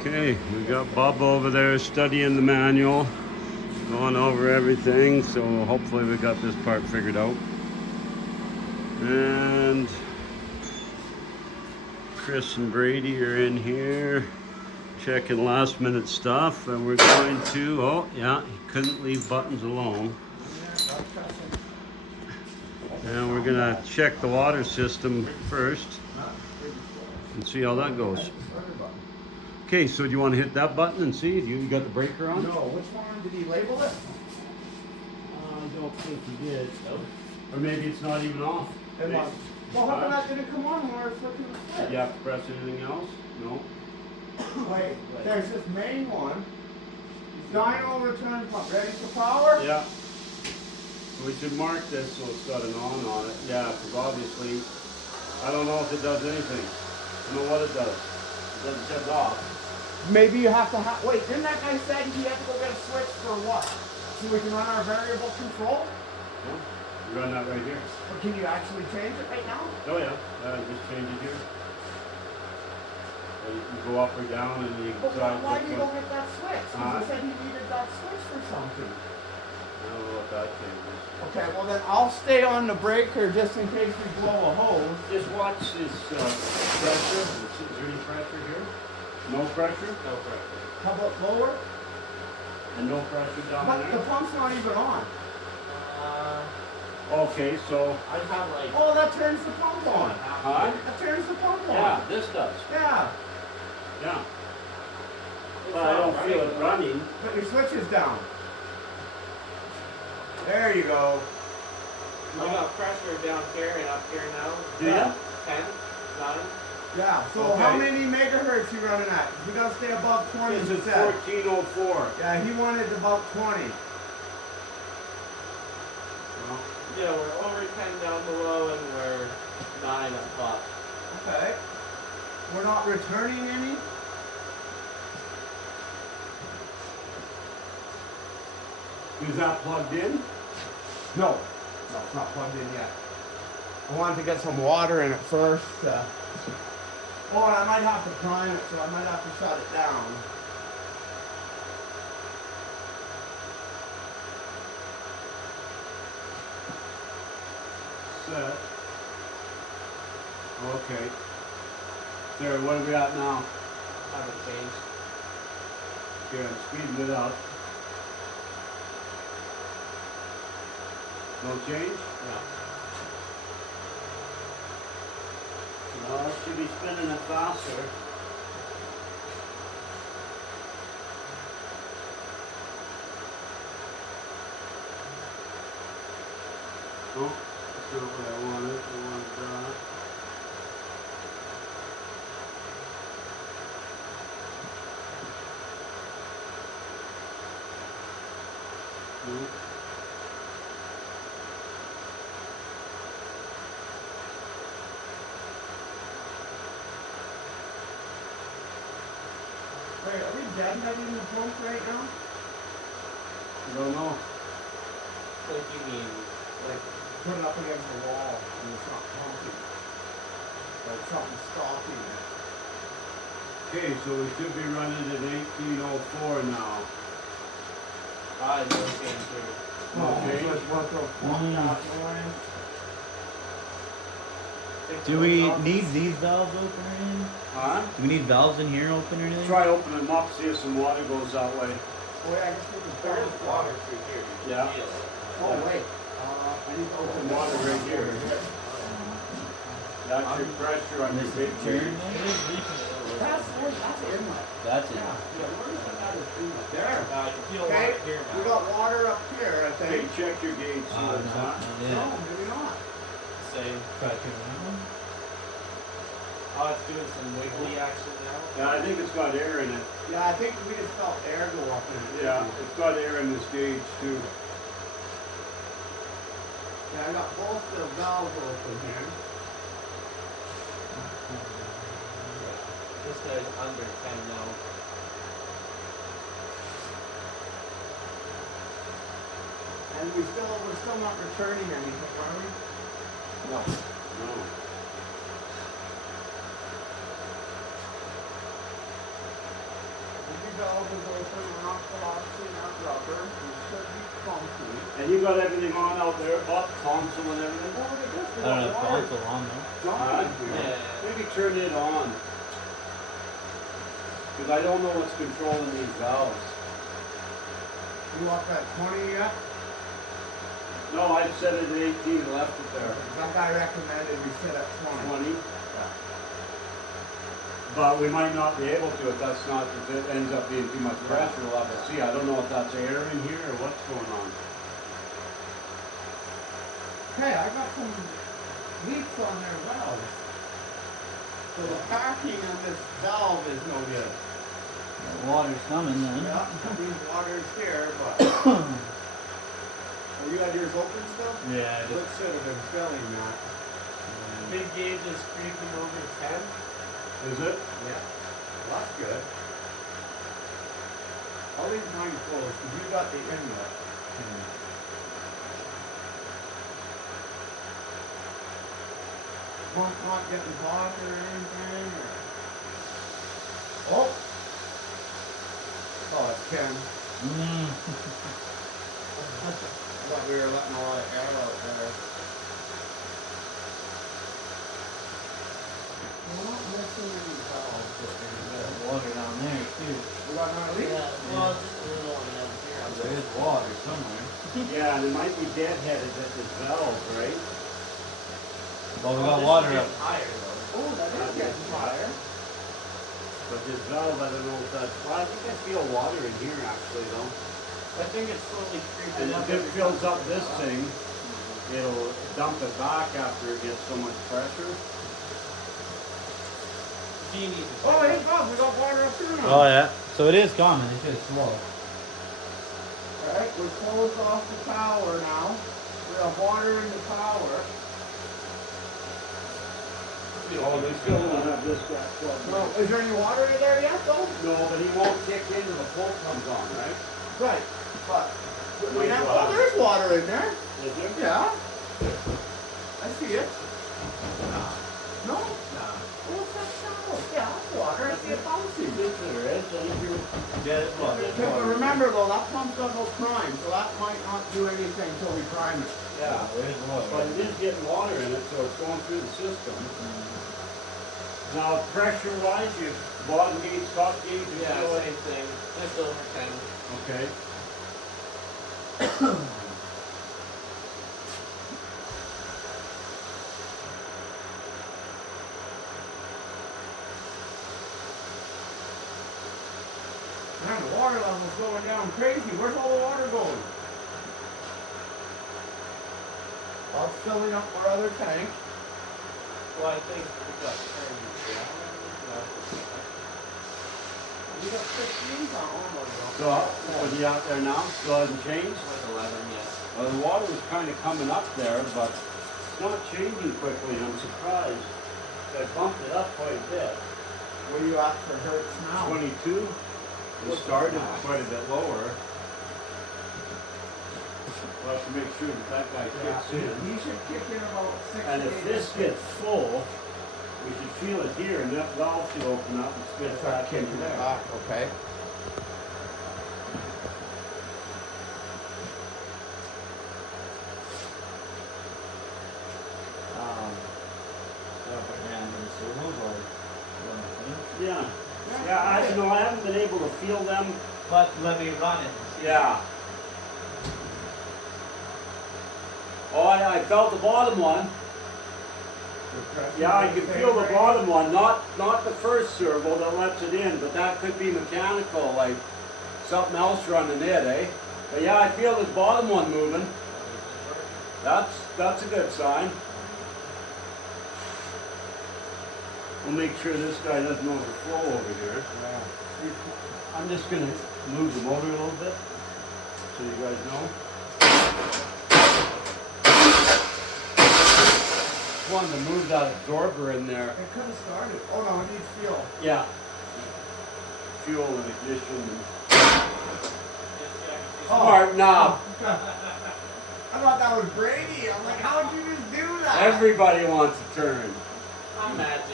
Okay, we got Bob over there studying the manual, going over everything, so hopefully we got this part figured out. And Chris and Brady are in here checking last minute stuff, and we're going to, oh yeah, he couldn't leave buttons alone. And we're gonna check the water system first and see how that goes. Okay, so do you want to hit that button and see? You got the breaker on? No, which one did he label it? I don't think he did. No. Or maybe it's not even off. Well, how come that didn't come on when we were flicking the switch? You have to press anything else? No. Wait, there's this main one. Dyno return pump, ready for power? Yeah. So we should mark this so it's got an on it. Yeah, because obviously, I don't know if it does anything. I don't know what it does. It doesn't shut off. Maybe you have to wait, didn't that guy say he had to go get a switch for what? So we can run our variable control? Yeah. You run that right here. Or can you actually change it right now? Oh yeah, just change it here. You can go up or down and you But decide. why did you go get that switch? Because he said he needed that switch for something. I don't know what that changes. Okay, well then I'll stay on the breaker just in case we blow a hose. Just watch this pressure. Is there any pressure here? No pressure? No pressure. How about lower? And no pressure down But there? the pump's not even on. Okay, so. I'd have like. Oh, that turns the pump on. Huh? That turns the pump on. Yeah, this does. Yeah. Yeah. It's But I don't not feel it running. But your switch is down. There you go. I got pressure down here and up here now. Do ya? 10, 9. Yeah, so Okay. how many megahertz you running at? We gotta stay above 20, This he is said. 1404. Yeah, he wanted about 20. Well, Yeah, we're over 10 down below and we're 9 up top. Okay. We're not returning any? is that plugged in? No. No, it's not plugged in yet. I wanted to get some water in it first. Oh, and I might have to prime it, so I might have to shut it down. Set. Okay. There, what are we at now? Haven't changed. Okay, I'm speeding it up. No change? No. No, it should be spinning it faster. Oh, that's not what I wanted. I wanted that. Nope. Wait, are we deadheading the pump right now? I don't know. Like you mean, Like, put it up against the wall and it's not pumping. Like something stopping it. Okay, so we should be running at 1804 now. I no change here. Okay. Let's work on that noise. Do we need these valves open or anything? Huh? Do we need valves in here open or anything? Try opening them up, see if some water goes that way. Oh, wait, I guess we can There start is with water through here. You can Yeah. feel it. Oh, wait. I need to open Some water this right here. That's your pressure on your big Turn chain. That's inlet. That's it. Yeah, where is that inlet? There. I can feel Okay, water here we now. got water up here, I Hey, think. check your gauge, see what it's on. No, maybe not. Same. Oh, it's doing some wiggly action now. Yeah, I think it's got air in it. Yeah, I think we just felt air go up in it. Yeah, it's got air in this gauge too. Yeah, I got both the valves open here. This guy's under 10 now. And we're still not returning anything, are we? No. No. valve is open, we're not collapsing that rubber, we should be comfy. And you got everything on out there, about console and everything? Oh, look at this, we I don't got know, water console on there. jumping here. Yeah. Maybe turn it on. Because I don't know what's controlling these valves. You up at 20 yet? No, I set it at 18 and left it there. That guy recommended we sit at 20. 20. But we might not be able to if that's not, if it ends up being too much pressure, we'll have to see. I don't know if that's air in here or what's going on. Hey, I got some leaks on their valves. So the packing on this valve is no good. The water's coming then. Yeah, these water's here, but. Oh, you got yours open still? Yeah, Look, should have been filling that. Big gauge is creeping over 10. Is it? Yeah. Well, that's good. I'll leave mine closed because you got the inlet. Not getting hot or anything. Or... Oh! Oh, it's 10. Mm. I thought we were letting a lot of air out there. We're not missing any valves or anything. Water down there too. We got another leak? Well, just a little one down here. There is water somewhere. Yeah, and it might be deadheaded at this valve, right? Well, we got water up. Higher though. Oh, that is getting higher. But this valve, I don't know if that's, well, I think I feel water in here actually though. I think it's slowly And creeping up. if it fills up this thing, it'll dump it back after it gets so much pressure. Genie. Oh, hey, Bob, we got water up here now. Oh yeah. So it is coming. It's just slow. Alright, we closed off the power now. We have water in the power. Oh, they still don't have this guy plugged in. No, is there any water in there yet, though? No, but he won't kick in till the pump comes on, right? Right, but we Might have, water. oh, there's water in there. Is there? Yeah. I see it. No? Oh, what's that shallow? Yeah, that's water. I see it bouncing. There is, I think you're... Yeah, it's water. Yeah, but remember though, that pump's got no prime, so that might not do anything till we prime it. Yeah, There's water. but it is getting water in it, so it's going through the system. Now, pressure-wise, you bottom gauge, top gauge, you Yeah, feel it? same thing. Just over 10. Okay. Man, the water level's going down crazy. Where's all the water going? Well, it's filling up our other tank. Well, I think we got turned down. We got 15 on almost. So, was he out there now? Still hasn't changed? Like 11, yes. Well, the water was kind of coming up there, but it's not changing quickly, and I'm surprised. I bumped it up quite a bit. Where you at for hertz now? 22. It started quite a bit lower. We'll have to make sure that that guy Yeah, kicks in. he should kick in about 6 And to if 8 this inches. gets full, we should feel it here, and that valve should open up and spit Start back into kicking it there. back, okay? Yeah. Yeah, I you know I haven't been able to feel them. But let me run it. Yeah. Oh, I felt the bottom one. Yeah, I can feel the bottom one, not the first servo that lets it in, but that could be mechanical, like something else running it, eh? But yeah, I feel the bottom one moving. That's a good sign. We'll make sure this guy doesn't overflow over here. I'm just gonna move the motor a little bit so you guys know. Just wanted to move that absorber in there. It could have started. Oh no, it needs fuel. Yeah. Fuel and ignition. Oh. Smart knob. I thought that was Brady. I'm like, how would you just do that? Everybody wants a turn. I'm magic.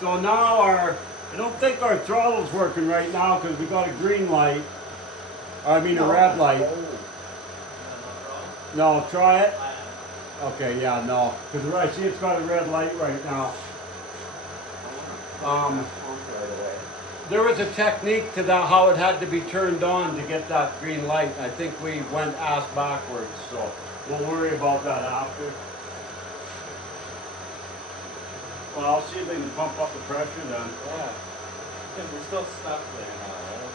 So now our I don't think our throttle's working right now because we got a green light. I mean a red light. No, try it. Okay, yeah, no. Because I see it's got a red light right now. There was a technique to that, how it had to be turned on to get that green light. I think we went ass backwards, so we'll worry about that after. Well, I'll see if they can pump up the pressure then. Yeah. Because we're still stuck there now, right?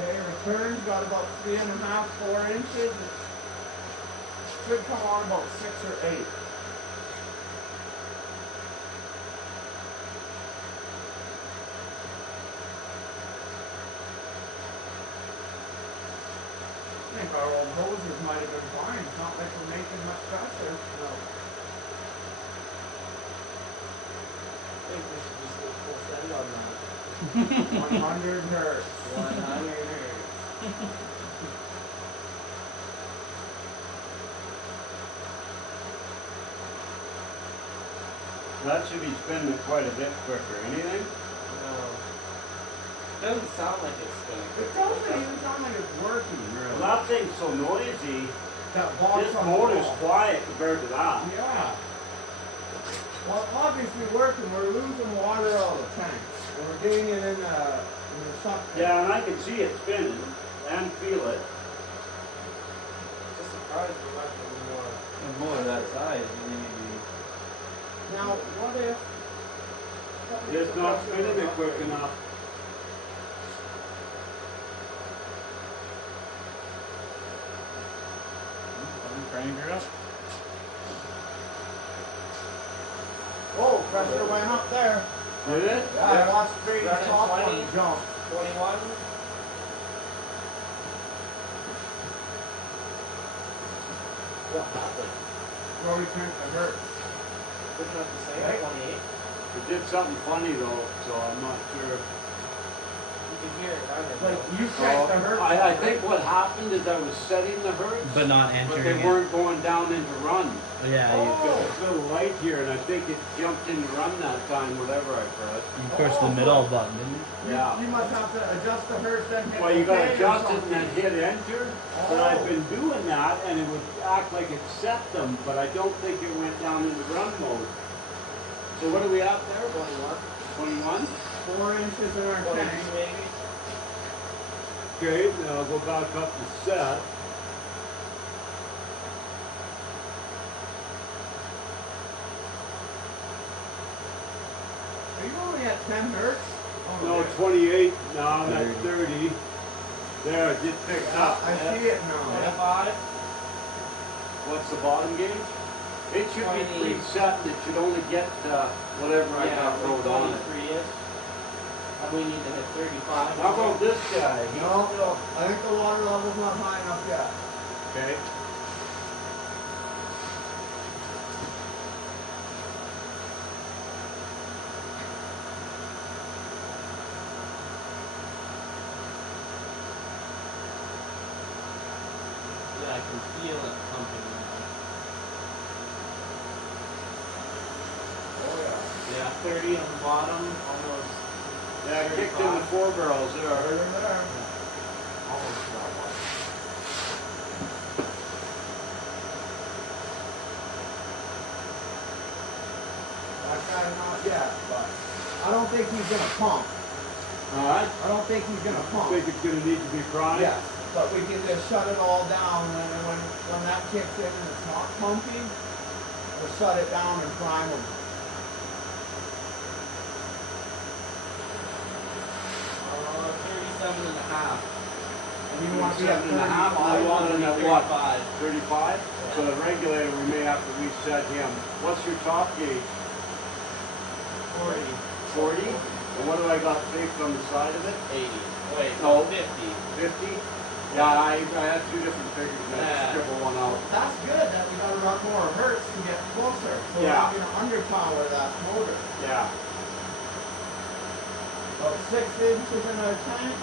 Okay, return's got about 3.5, 4 inches. It should come on about 6 or 8. I think our old hoses might have been fine. It's not like we're making much pressure. No. I think we should just go full send on that. 100 hertz. 100 hertz. That should be spinning quite a bit quicker. Anything? No. Doesn't sound like it's spinning. It doesn't even sound like it's working, really. Well, that thing's so noisy. That box This on the motor's wall. quiet compared to that. Yeah. Well, it's obviously working. We're losing water out of the tanks. And we're getting it in the sump. Yeah, and I can see it spinning and feel it. Just surprised we're not getting more. And more of that size, maybe. Now, what if... It's not spinning it quick enough. Crank her up. Oh, pressure went up there. Did it? Yeah, I watched the Running top 20? one jump. 21? What happened? Rory turned to hurt. Isn't that the same? Right. 28? It did something funny though, so I'm not sure. You can hear it, kind of. Like, you checked the hurt. I think what happened is I was setting the hertz, But not but entering they it. weren't going down into run. Yeah, Oh. Got this little light here, and I think it jumped into run that time, whatever I pressed. you pushed the middle button, didn't you? Yeah. You must have to adjust the hurt, then hit Well, you gotta OK or adjust it and something. then hit enter. But Oh. I've been doing that, and it would act like it set them, but I don't think it went down into run mode. So what are we at there? 21? 21? 4 inches in our 22 tank. maybe? Okay, now I'll go back up to set. Are you only at 10 hertz? Oh, No, there. 28. Now I'm at 30. There, it did pick up. I see it now. 25? What's the bottom gauge? It should be 20. preset, and it should only get whatever I got wrote on it. 23-ish. And we need to hit 35. How about this guy? He's No, still- I think the water level's not high enough yet. Okay. Yeah, I can feel it pumping now. Oh, yeah. Yeah, 30 on the bottom, almost. Yeah, I kicked in the 4 barrels there. Right in there. Almost that one. That guy not yet, but I don't think he's gonna pump. Alright. I don't think he's gonna I pump. think it's gonna need to be primed. Yes, but we can just shut it all down, and then when that kicks in and it's not pumping, we'll shut it down and prime them. 37 and a half. And you want to be at 37 and a half, 35. I want it at what? 35. 35? So the regulator, we may have to reset him. What's your top gauge? 40. 40? And what do I got taped on the side of it? 80. Wait, No. 50. 50? Yeah, I had 2 different figures and I Yeah. scribbled one out. That's good that we gotta run more hertz to get closer. So Yeah. we're not gonna underpower that motor. Yeah. About 6 inches in our tank.